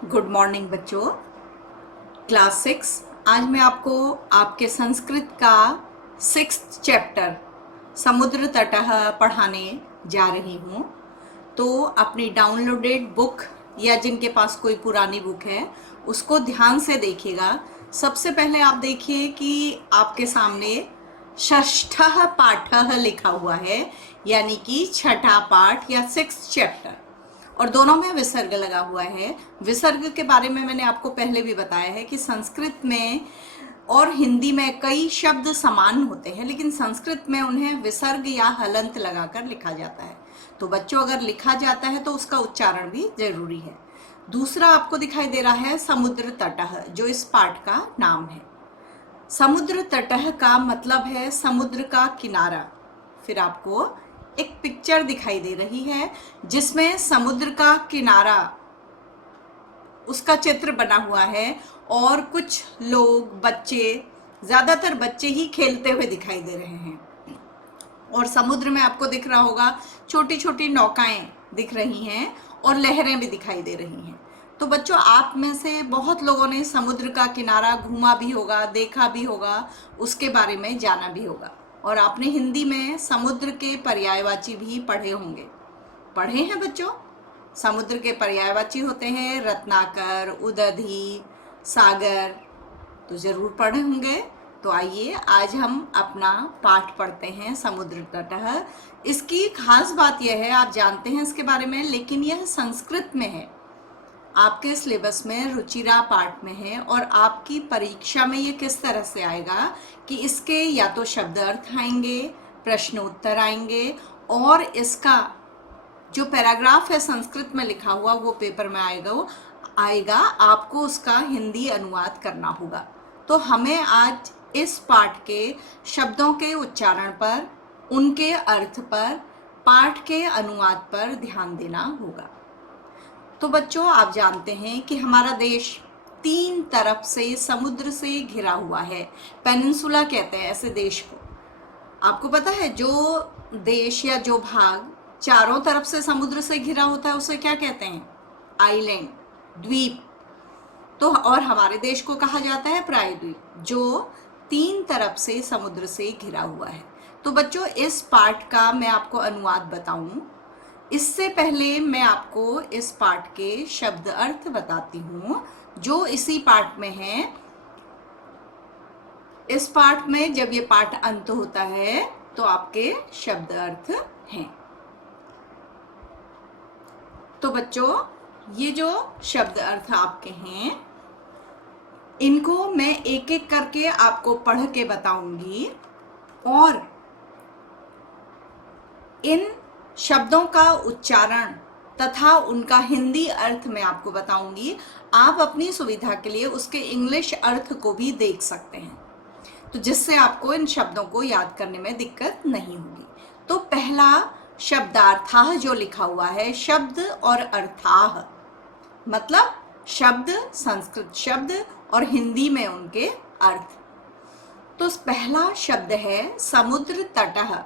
Good morning बच्चों। Class 6। आज मैं आपको आपके संस्कृत का 6th चैप्टर समुद्र तटः पढ़ाने जा रही हूँ। तो अपनी डाउनलोडेड बुक या जिनके पास कोई पुरानी बुक है उसको ध्यान से देखिएगा। सबसे पहले आप देखिए कि आपके सामने षष्ठः पाठः लिखा हुआ है, यानी कि छठा पाठ या 6th चैप्टर, और दोनों में विसर्ग लगा हुआ है। विसर्ग के बारे में मैंने आपको पहले भी बताया है कि संस्कृत में और हिंदी में कई शब्द समान होते हैं, लेकिन संस्कृत में उन्हें विसर्ग या हलंत लगाकर लिखा जाता है। तो बच्चों, अगर लिखा जाता है तो उसका उच्चारण भी जरूरी है। दूसरा आपको दिखाई दे रहा है समुद्र तटः, जो इस पाठ का नाम है। समुद्र तटः का मतलब है समुद्र का किनारा। फिर आपको एक पिक्चर दिखाई दे रही है जिसमें समुद्र का किनारा, उसका चित्र बना हुआ है और कुछ लोग, बच्चे, ज़्यादातर बच्चे ही खेलते हुए दिखाई दे रहे हैं। और समुद्र में आपको दिख रहा होगा छोटी छोटी नौकाएं दिख रही हैं और लहरें भी दिखाई दे रही हैं। तो बच्चों, आप में से बहुत लोगों ने समुद्र का किनारा घूमा भी होगा, देखा भी होगा, उसके बारे में जाना भी होगा। और आपने हिंदी में समुद्र के पर्यायवाची भी पढ़े होंगे। पढ़े हैं बच्चों? समुद्र के पर्यायवाची होते हैं रत्नाकर, उदधि, सागर, तो जरूर पढ़े होंगे। तो आइए आज हम अपना पाठ पढ़ते हैं समुद्र तटः। इसकी खास बात यह है, आप जानते हैं इसके बारे में, लेकिन यह संस्कृत में है, आपके सिलेबस में रुचिरा पाठ में है, और आपकी परीक्षा में ये किस तरह से आएगा कि इसके या तो शब्द अर्थ आएंगे, प्रश्न उत्तर आएंगे, और इसका जो पैराग्राफ है संस्कृत में लिखा हुआ वो पेपर में आएगा, आपको उसका हिंदी अनुवाद करना होगा। तो हमें आज इस पाठ के शब्दों के उच्चारण पर, उनके अर्थ पर, पाठ के अनुवाद पर ध्यान देना होगा। तो बच्चों, आप जानते हैं कि हमारा देश 3 तरफ से समुद्र से घिरा हुआ है। पेनिनसुला कहते हैं ऐसे देश को। आपको पता है, जो देश या जो भाग चारों तरफ से समुद्र से घिरा होता है उसे क्या कहते हैं? आइलैंड, द्वीप। तो और हमारे देश को कहा जाता है प्रायद्वीप, जो 3 तरफ से समुद्र से घिरा हुआ है। तो बच्चों, इस पाठ का मैं आपको अनुवाद बताऊं, इससे पहले मैं आपको इस पाठ के शब्द अर्थ बताती हूँ जो इसी पाठ में है। इस पाठ में जब ये पाठ अंत होता है तो आपके शब्द अर्थ हैं। तो बच्चों, ये जो शब्द अर्थ आपके हैं, इनको मैं एक एक करके आपको पढ़ के बताऊंगी, और इन शब्दों का उच्चारण तथा उनका हिंदी अर्थ मैं आपको बताऊंगी। आप अपनी सुविधा के लिए उसके इंग्लिश अर्थ को भी देख सकते हैं, तो जिससे आपको इन शब्दों को याद करने में दिक्कत नहीं होगी। तो पहला शब्दार्थाः जो लिखा हुआ है, शब्द और अर्थाः, मतलब शब्द, संस्कृत शब्द और हिंदी में उनके अर्थ। तो पहला शब्द है समुद्र तटः।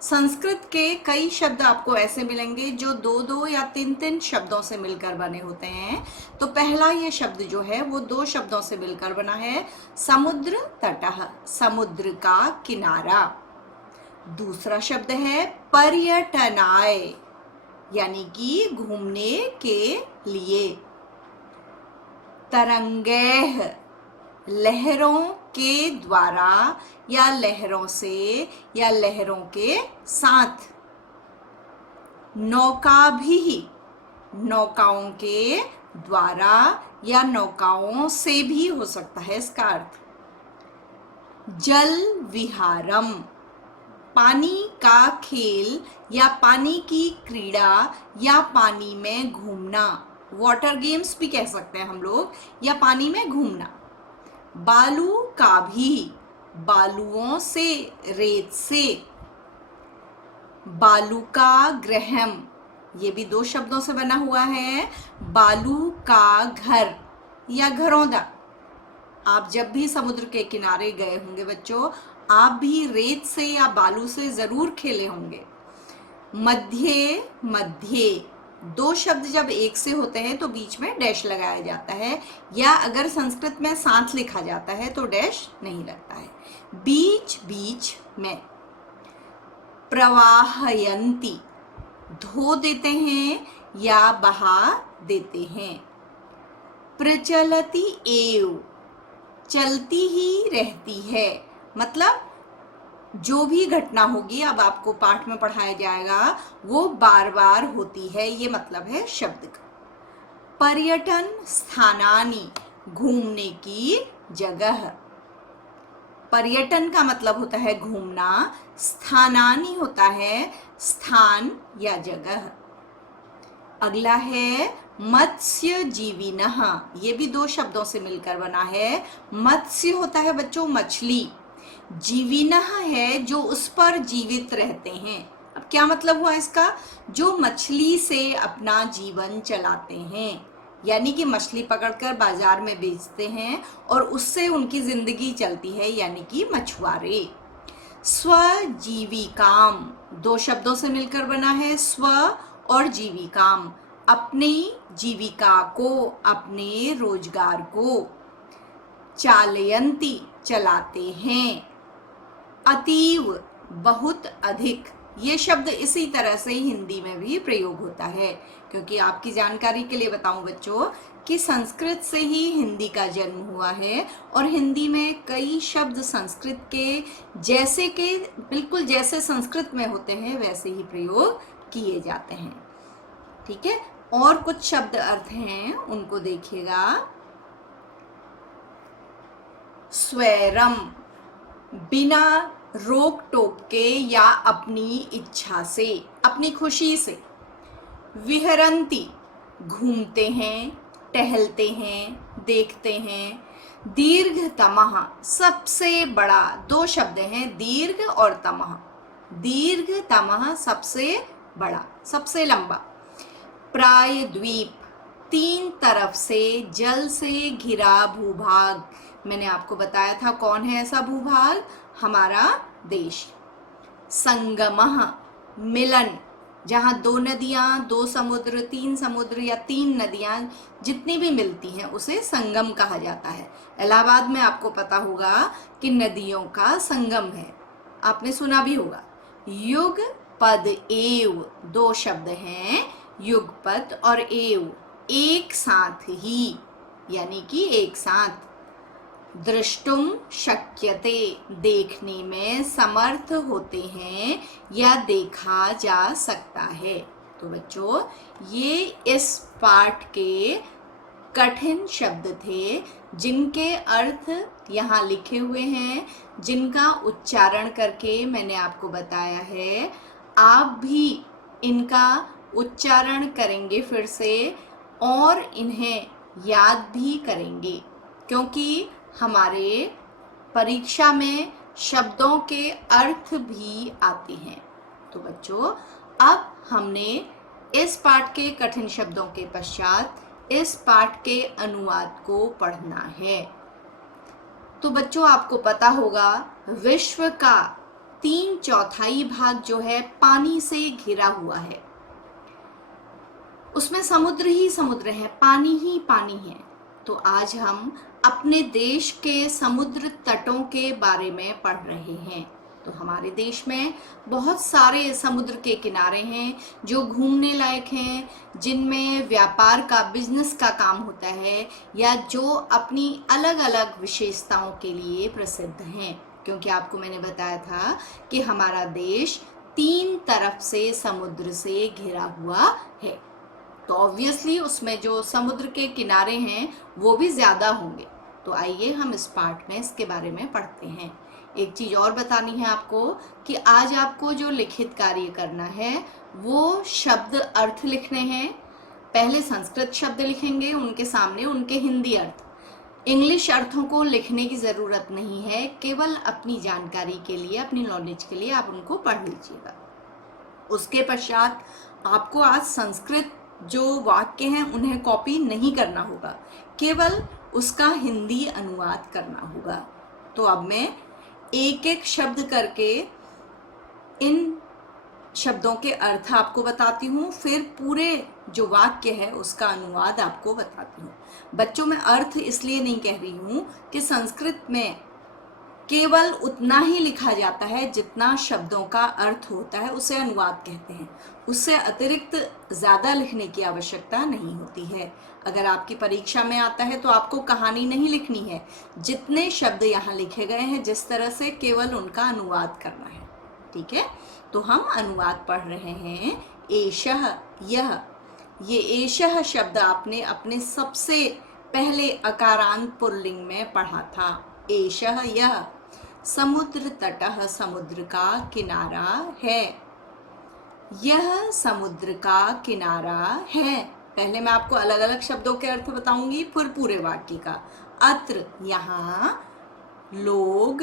संस्कृत के कई शब्द आपको ऐसे मिलेंगे जो 2-2 या 3-3 शब्दों से मिलकर बने होते हैं। तो पहला ये शब्द जो है वो 2 शब्दों से मिलकर बना है, समुद्र तटः, समुद्र का किनारा। दूसरा शब्द है पर्यटनाय, यानी कि घूमने के लिए। तरंगैः, लहरों के द्वारा या लहरों से या लहरों के साथ। नौकाभिः, नौकाओं के द्वारा या नौकाओं से भी हो सकता है इसका अर्थ। जल विहारम, पानी का खेल या पानी की क्रीड़ा या पानी में घूमना, वाटर गेम्स भी कह सकते हैं हम लोग, या पानी में घूमना। बालू का भी, बालुओं से, रेत से। बालू का ग्रहम, ये भी 2 शब्दों से बना हुआ है, बालू का घर या घरौंदा। आप जब भी समुद्र के किनारे गए होंगे बच्चों, आप भी रेत से या बालू से जरूर खेले होंगे। मध्य, मध्य, दो शब्द जब एक से होते हैं तो बीच में डैश लगाया जाता है, या अगर संस्कृत में साथ लिखा जाता है तो डैश नहीं लगता है। बीच बीच में। प्रवाहयन्ति, धो देते हैं या बहा देते हैं। प्रचलति एव, चलती ही रहती है, मतलब जो भी घटना होगी, अब आपको पाठ में पढ़ाया जाएगा, वो बार बार होती है, ये मतलब है शब्द का। पर्यटन स्थानानि, घूमने की जगह। पर्यटन का मतलब होता है घूमना, स्थानानि होता है स्थान या जगह। अगला है मत्स्य जीविनः, ये भी दो शब्दों से मिलकर बना है। मत्स्य होता है बच्चों मछली, जीविनः है जो उस पर जीवित रहते हैं। अब क्या मतलब हुआ इसका? जो मछली से अपना जीवन चलाते हैं, यानी कि मछली पकड़कर बाजार में बेचते हैं और उससे उनकी जिंदगी चलती है, यानी कि मछुआरे। स्वजीविकाम, दो शब्दों से मिलकर बना है, स्व और जीविकाम, अपनी जीविका को, अपने रोजगार को। चालयन्ति, चलाते हैं। अतीव, बहुत अधिक, ये शब्द इसी तरह से हिंदी में भी प्रयोग होता है, क्योंकि आपकी जानकारी के लिए बताऊं बच्चों कि संस्कृत से ही हिंदी का जन्म हुआ है, और हिंदी में कई शब्द संस्कृत के जैसे के बिल्कुल जैसे संस्कृत में होते हैं वैसे ही प्रयोग किए जाते हैं। ठीक है, और कुछ शब्द अर्थ हैं उनको देखिएगा। स्वैरम, बिना रोक टोक के या अपनी इच्छा से, अपनी खुशी से। विहरन्ति, घूमते हैं, टहलते हैं, देखते हैं। दीर्घतमः, सबसे बड़ा, दो शब्द हैं दीर्घ और तमः। दीर्घतमः सबसे बड़ा, सबसे लंबा। प्रायद्वीप, तीन तरफ से जल से घिरा भूभाग। मैंने आपको बताया था कौन है ऐसा भूभाग, हमारा देश। संगमः, मिलन, जहाँ दो नदियाँ, दो समुद्र, तीन समुद्र या तीन नदियाँ जितनी भी मिलती हैं उसे संगम कहा जाता है। इलाहाबाद में आपको पता होगा कि नदियों का संगम है, आपने सुना भी होगा। युग पद एव, दो शब्द हैं युगपद और एव, एक साथ ही, यानी कि एक साथ। दृष्टुम शक्यते, देखने में समर्थ होते हैं या देखा जा सकता है। तो बच्चों ये इस पाठ के कठिन शब्द थे जिनके अर्थ यहाँ लिखे हुए हैं, जिनका उच्चारण करके मैंने आपको बताया है। आप भी इनका उच्चारण करेंगे फिर से और इन्हें याद भी करेंगे, क्योंकि हमारे परीक्षा में शब्दों के अर्थ भी आते हैं। तो बच्चों अब हमने इस पाठ के कठिन शब्दों के पश्चात इस पाठ के अनुवाद को पढ़ना है। तो बच्चों आपको पता होगा विश्व का 3/4 भाग जो है पानी से घिरा हुआ है, उसमें समुद्र ही समुद्र है, पानी ही पानी है। तो आज हम अपने देश के समुद्र तटों के बारे में पढ़ रहे हैं। तो हमारे देश में बहुत सारे समुद्र के किनारे हैं जो घूमने लायक हैं, जिनमें व्यापार का, बिजनेस का काम होता है, या जो अपनी अलग अलग विशेषताओं के लिए प्रसिद्ध हैं। क्योंकि आपको मैंने बताया था कि हमारा देश 3 तरफ से समुद्र से घिरा हुआ है, तो ऑब्वियसली उसमें जो समुद्र के किनारे हैं वो भी ज़्यादा होंगे। तो आइए हम इस पाठ में इसके बारे में पढ़ते हैं। एक चीज़ और बतानी है आपको कि आज आपको जो लिखित कार्य करना है वो शब्द अर्थ लिखने हैं। पहले संस्कृत शब्द लिखेंगे, उनके सामने उनके हिंदी अर्थ। इंग्लिश अर्थों को लिखने की ज़रूरत नहीं है, केवल अपनी जानकारी के लिए, अपनी नॉलेज के लिए आप उनको पढ़ लीजिएगा। उसके पश्चात आपको आज संस्कृत जो वाक्य हैं उन्हें कॉपी नहीं करना होगा, केवल उसका हिंदी अनुवाद करना होगा। तो अब मैं एक एक शब्द करके इन शब्दों के अर्थ आपको बताती हूँ, फिर पूरे जो वाक्य है उसका अनुवाद आपको बताती हूँ। बच्चों, मैं अर्थ इसलिए नहीं कह रही हूँ कि संस्कृत में केवल उतना ही लिखा जाता है जितना शब्दों का अर्थ होता है, उसे अनुवाद कहते हैं। उससे अतिरिक्त ज़्यादा लिखने की आवश्यकता नहीं होती है। अगर आपकी परीक्षा में आता है तो आपको कहानी नहीं लिखनी है, जितने शब्द यहाँ लिखे गए हैं जिस तरह से, केवल उनका अनुवाद करना है। ठीक है, तो हम अनुवाद पढ़ रहे हैं। एषः, यह। ये एषः शब्द आपने अपने सबसे पहले अकारांत पुल्लिंग में पढ़ा था। एषः, यह। समुद्र तटः, समुद्र का किनारा है। यह समुद्र का किनारा है। पहले मैं आपको अलग अलग शब्दों के अर्थ बताऊंगी, फिर पूरे वाक्य का। अत्र, यहाँ। लोग,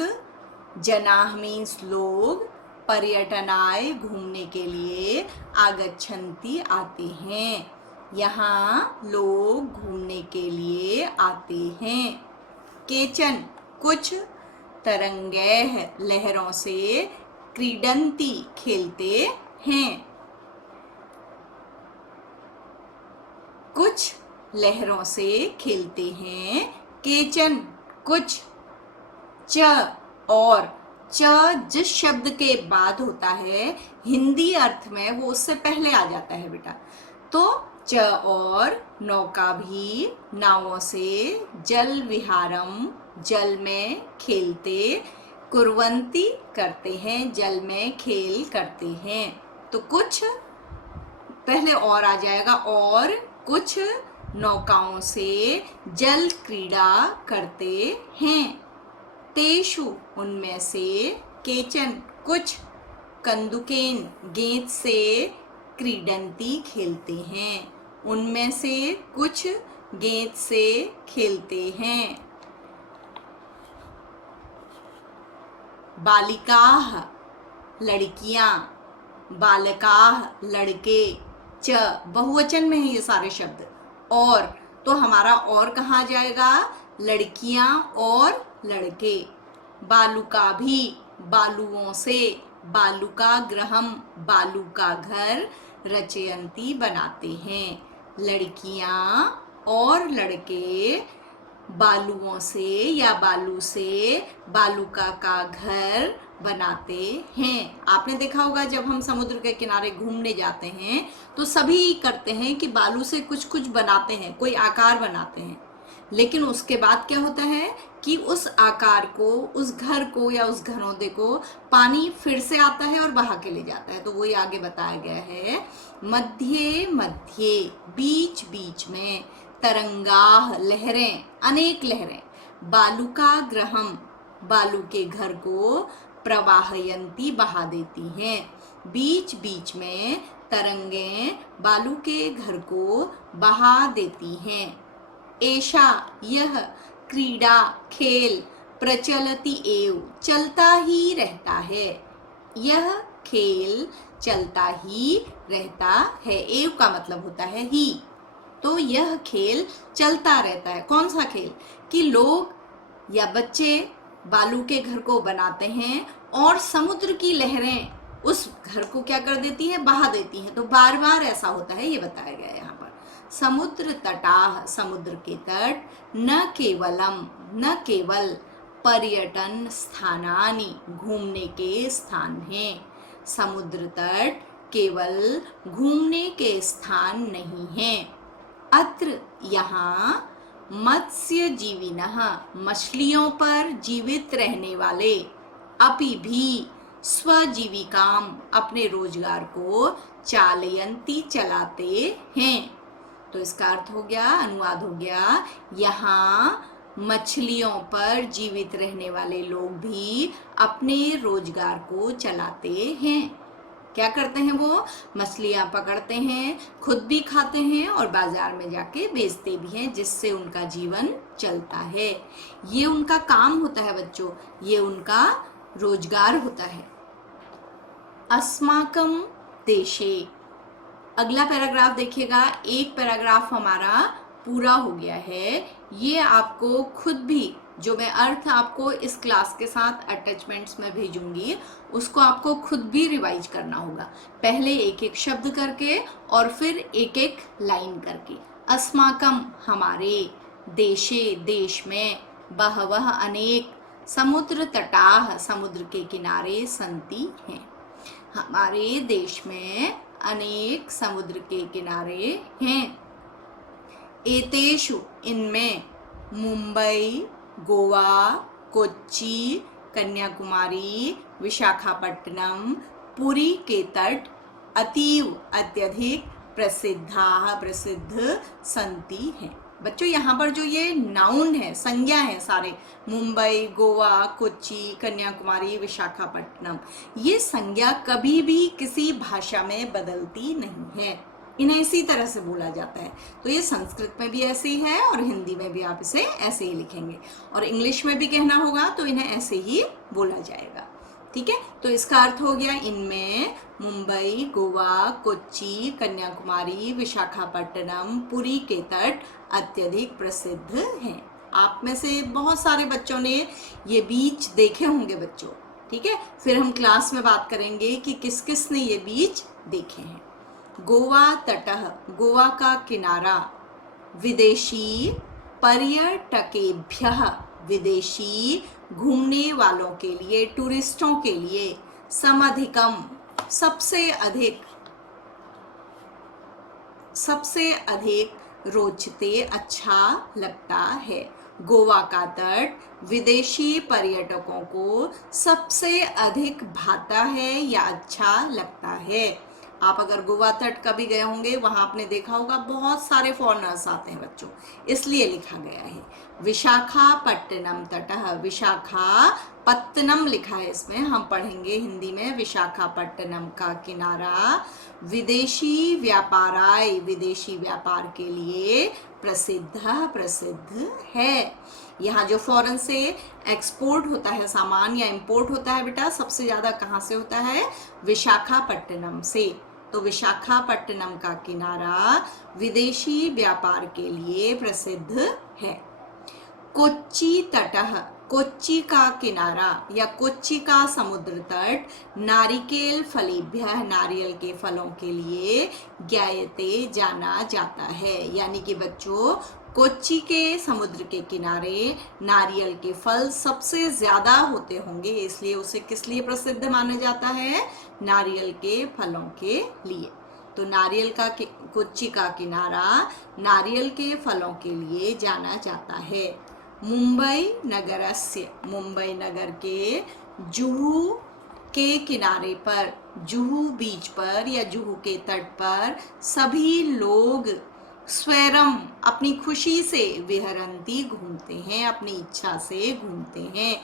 जनाः मीन्स लोग, पर्यटनाय घूमने के लिए, आगच्छन्ति आते हैं। यहाँ लोग घूमने के लिए आते हैं। केचन, कुछ, तरंगैः, लहरों से, क्रीडन्ति, खेलते हैं। कुछ लहरों से खेलते हैं। केचन, कुछ। च, और। च जिस शब्द के बाद होता है हिंदी अर्थ में, वो उससे पहले आ जाता है बेटा। तो च और, नौका भी, नावों से, जल विहारम, जल में खेलते, कुर्वन्ति, करते हैं, जल में खेल करते हैं। तो कुछ पहले और आ जाएगा, और कुछ नौकाओं से जल क्रीड़ा करते हैं। तेषु, उनमें से, केचन, कुछ, कंदुकेन, गेंद से, क्रीडन्ति, खेलते हैं। उनमें से कुछ गेंद से खेलते हैं। बालिकाः, लड़कियां, बालकाः, लड़के। च, बहुवचन में है ये सारे शब्द। और, तो हमारा और कहाँ जाएगा? लड़कियां और लड़के। बालुका भी, बालुओं से, बालुका गृहम, बालू का घर, रचयन्ति, बनाते हैं। लड़कियां और लड़के बालुओं से या बालू से बालुका का घर बनाते हैं। आपने देखा होगा जब हम समुद्र के किनारे घूमने जाते हैं तो सभी करते हैं कि बालू से कुछ कुछ बनाते हैं, कोई आकार बनाते हैं। लेकिन उसके बाद क्या होता है कि उस आकार को, उस घर को या उस घरौंदे को पानी फिर से आता है और बहा के ले जाता है। तो वही आगे बताया गया है। मध्य मध्य, बीच बीच में, तरंगाः, लहरें, अनेक लहरें, बालुका गृहम, बालू के घर को, प्रवाहयन्ति, बहा देती हैं। बीच बीच में तरंगें बालू के घर को बहा देती हैं। एषा, यह, क्रीड़ा, खेल, प्रचलति एव, चलता ही रहता है। यह खेल चलता ही रहता है। एव का मतलब होता है ही। तो यह खेल चलता रहता है। कौन सा खेल? कि लोग या बच्चे बालू के घर को बनाते हैं और समुद्र की लहरें उस घर को क्या कर देती है? बहा देती हैं। तो बार बार ऐसा होता है, ये बताया गया है यहाँ पर। समुद्र तटाः, समुद्र के तट, न केवलम, न केवल, पर्यटन स्थानानि, घूमने के स्थान हैं। समुद्र तट केवल घूमने के स्थान नहीं हैं। अत्र, यहाँ, मत्स्य जीविनः, मछलियों पर जीवित रहने वाले, अपि भी, स्वजीविकाम, अपने रोजगार को, चालयन्ति, चलाते हैं। तो इसका अर्थ हो गया, अनुवाद हो गया, यहाँ मछलियों पर जीवित रहने वाले लोग भी अपने रोजगार को चलाते हैं। क्या करते हैं? वो मछलियाँ पकड़ते हैं, खुद भी खाते हैं और बाजार में जाके बेचते भी हैं, जिससे उनका जीवन चलता है। ये उनका काम होता है बच्चों, ये उनका रोजगार होता है। अस्माकं देशे, अगला पैराग्राफ देखिएगा। एक पैराग्राफ हमारा पूरा हो गया है। ये आपको खुद भी जो मैं अर्थ आपको इस क्लास के साथ अटैचमेंट्स में भेजूंगी उसको आपको खुद भी रिवाइज करना होगा, पहले एक एक शब्द करके और फिर एक एक लाइन करके। अस्माकम हमारे, देशे देश में, बहवह अनेक, समुद्र तटाह समुद्र के किनारे, संति हैं हमारे देश में अनेक समुद्र के किनारे हैं। एतेषु इनमें, मुंबई, गोवा, कोच्चि, कन्याकुमारी, विशाखापट्टनम, पुरी के तट अतीव अत्यधिक प्रसिद्ध संति हैं। बच्चों यहाँ पर जो ये नाउन है, संज्ञा है सारे, मुंबई, गोवा, कोच्चि, कन्याकुमारी, विशाखापट्टनम, ये संज्ञा कभी भी किसी भाषा में बदलती नहीं है, इन्हें इसी तरह से बोला जाता है। तो ये संस्कृत में भी ऐसे ही है और हिंदी में भी आप इसे ऐसे ही लिखेंगे, और इंग्लिश में भी कहना होगा तो इन्हें ऐसे ही बोला जाएगा। ठीक है, तो इसका अर्थ हो गया इनमें मुंबई, गोवा, कोच्चि, कन्याकुमारी, विशाखापट्टनम, पुरी के तट अत्यधिक प्रसिद्ध हैं। आप में से बहुत सारे बच्चों ने ये बीच देखे होंगे बच्चों। ठीक है, फिर हम क्लास में बात करेंगे कि किस किस ने ये बीच देखे हैं। गोवा तटः, गोवा का किनारा, विदेशी पर्यटकेभ्यः, विदेशी घूमने वालों के लिए, टूरिस्टों के लिए, समधिकम सबसे अधिक रोचते अच्छा लगता है। गोवा का तट विदेशी पर्यटकों को सबसे अधिक भाता है या अच्छा लगता है। आप अगर गोवा तट कभी गए होंगे, वहां आपने देखा होगा बहुत सारे फॉरेनर्स आते हैं बच्चों, इसलिए लिखा गया है। विशाखापट्टनम तटः, विशाखापत्तनम लिखा है इसमें, हम पढ़ेंगे हिंदी में विशाखापट्टनम का किनारा, विदेशी व्यापाराय विदेशी व्यापार के लिए, प्रसिद्ध है। यहाँ जो फॉरेन से एक्सपोर्ट होता है सामान या इंपोर्ट होता है बेटा, सबसे ज्यादा कहाँ से होता है? विशाखापट्टनम से। तो विशाखापट्टनम का किनारा विदेशी व्यापार के लिए प्रसिद्ध है। कोच्चि तटः, कोच्चि का किनारा या कोच्चि का समुद्र तट, नारिकेल फलेभ्यः नारियल के फलों के लिए, ज्ञायते जाना जाता है। यानी कि बच्चों कोच्चि के समुद्र के किनारे नारियल के फल सबसे ज्यादा होते होंगे, इसलिए उसे किस लिए प्रसिद्ध माना जाता है? नारियल के फलों के लिए। तो नारियल का कोच्चि का किनारा नारियल के फलों के लिए जाना जाता है। मुंबई नगरस्य, मुंबई नगर के जुहू के किनारे पर, जुहू बीच पर या जुहू के तट पर सभी लोग स्वैरम अपनी खुशी से, विहरंती घूमते हैं, अपनी इच्छा से घूमते हैं।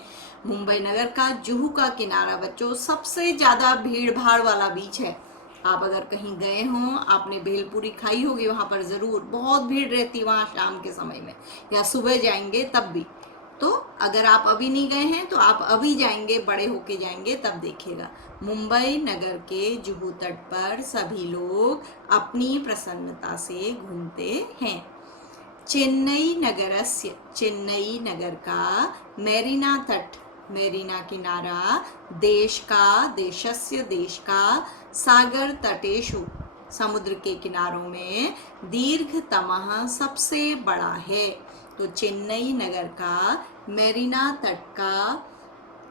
मुंबई नगर का जुहू का किनारा बच्चों सबसे ज्यादा भीड़ भाड़ वाला बीच है। आप अगर कहीं गए हों, आपने भेलपूरी खाई होगी, वहां पर जरूर बहुत भीड़ रहती है वहां शाम के समय में, या सुबह जाएंगे तब भी। तो अगर आप अभी नहीं गए हैं तो आप अभी जाएंगे, बड़े होके जाएंगे तब देखिएगा। मुंबई नगर के जुहू तट पर सभी लोग अपनी प्रसन्नता से घूमते हैं। चेन्नई नगरस्य, चेन्नई नगर का मेरीना तट, मेरीना किनारा, देश का सागर तटेषु समुद्र के किनारों में, दीर्घतमः सबसे बड़ा है। तो चेन्नई नगर का मेरीना तट का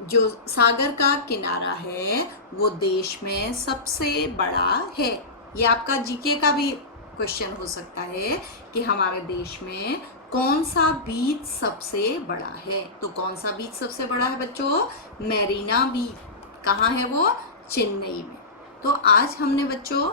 जो सागर का किनारा है वो देश में सबसे बड़ा है। ये आपका जीके का भी क्वेश्चन हो सकता है कि हमारे देश में कौन सा बीच सबसे बड़ा है। तो कौन सा बीच सबसे बड़ा है बच्चों? मेरीना बीच। कहाँ है वो? चेन्नई में। तो आज हमने बच्चों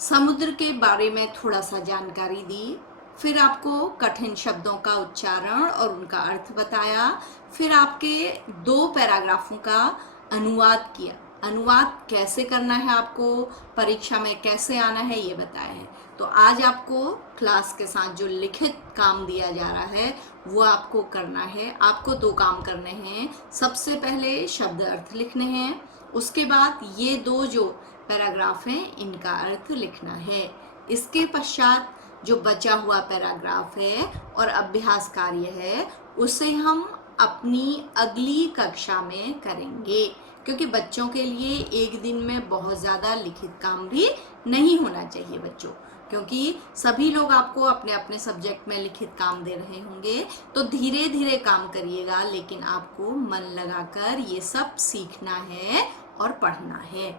समुद्र के बारे में थोड़ा सा जानकारी दी, फिर आपको कठिन शब्दों का उच्चारण और उनका अर्थ बताया, फिर आपके 2 पैराग्राफों का अनुवाद किया। अनुवाद कैसे करना है, आपको परीक्षा में कैसे आना है, ये बताया है। तो आज आपको क्लास के साथ जो लिखित काम दिया जा रहा है वो आपको करना है। आपको 2 काम करने हैं। सबसे पहले शब्द अर्थ लिखने हैं, उसके बाद ये 2 जो पैराग्राफ हैं इनका अर्थ लिखना है। इसके पश्चात जो बचा हुआ पैराग्राफ है और अभ्यास कार्य है उसे हम अपनी अगली कक्षा में करेंगे, क्योंकि बच्चों के लिए एक दिन में बहुत ज़्यादा लिखित काम भी नहीं होना चाहिए बच्चों, क्योंकि सभी लोग आपको अपने अपने सब्जेक्ट में लिखित काम दे रहे होंगे। तो धीरे धीरे काम करिएगा, लेकिन आपको मन लगाकर ये सब सीखना है और पढ़ना है।